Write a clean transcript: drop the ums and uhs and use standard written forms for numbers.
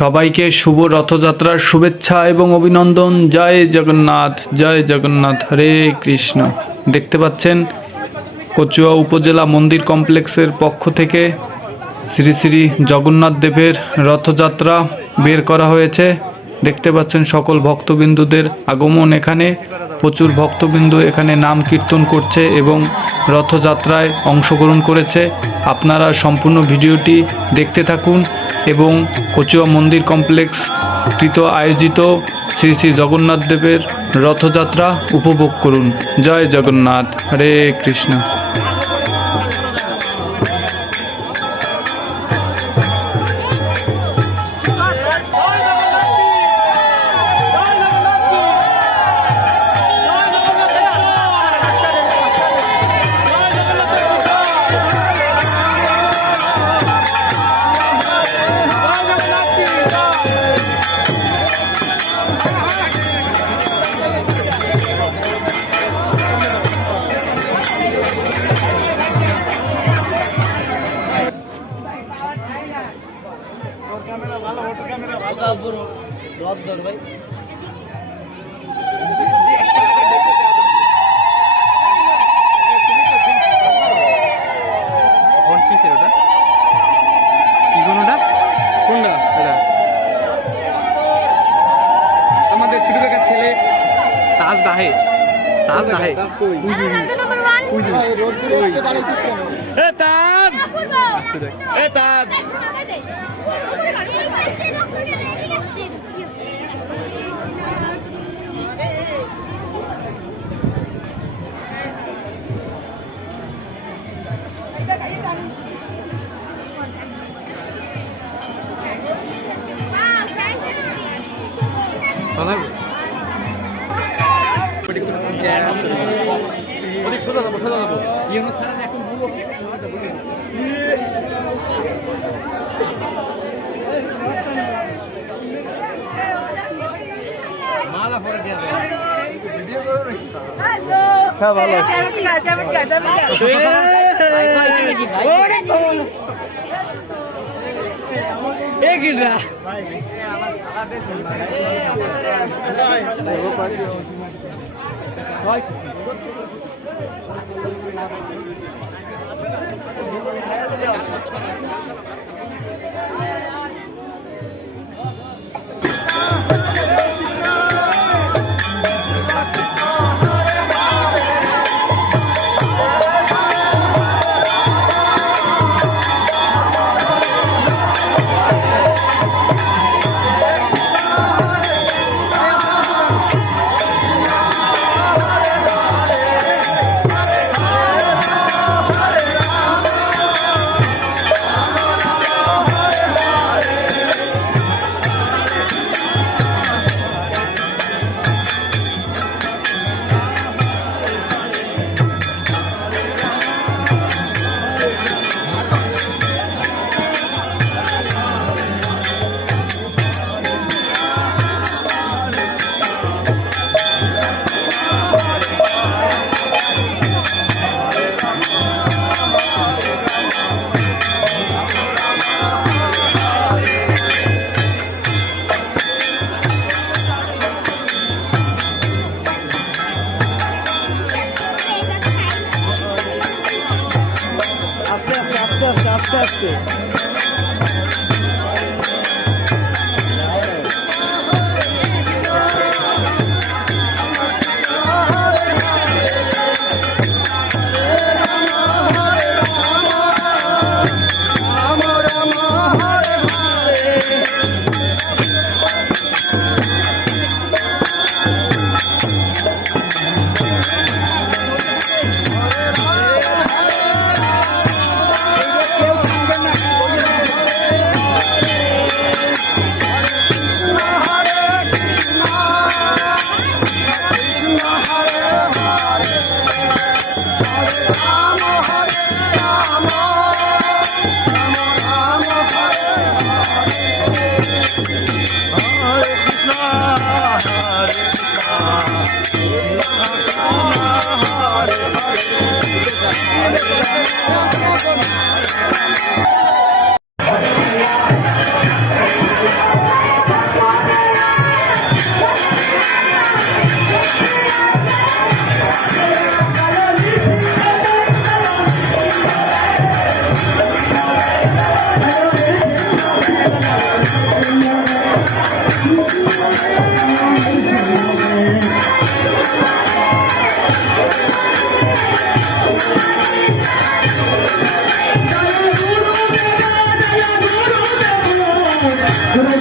সবাইকে শুভ রথযাত্রার শুভেচ্ছা এবং অভিনন্দন। জয় জগন্নাথ, জয় জগন্নাথ, হরে কৃষ্ণ। দেখতে পাচ্ছেন কচুয়া উপজেলা মন্দির কমপ্লেক্সের পক্ষ থেকে শ্রী শ্রী জগন্নাথ দেবের রথযাত্রা বের করা হয়েছে। দেখতে পাচ্ছেন সকল ভক্তবিন্দুদের আগমন। এখানে প্রচুর ভক্তবিন্দু এখানে নাম কীর্তন করছে এবং রথযাত্রায় অংশগ্রহণ করেছে। আপনারা সম্পূর্ণ ভিডিওটি দেখতে থাকুন এবং কচুয়া মন্দির কমপ্লেক্স কৃত আয়োজিত শ্রী শ্রী জগন্নাথ দেবের রথযাত্রা উপভোগ করুন। জয় জগন্নাথ, হরে কৃষ্ণ। আমাদের ছোট কাকার ছেলে তাজ দাহে, তাজ দাহে। এ তাজ, এ তাজ। ওদিক সোজা যাবো, সোজা যাবো। এখন বলবো মালা পরে দিয়ে দেয়। হ্যাঁ ভালো Guru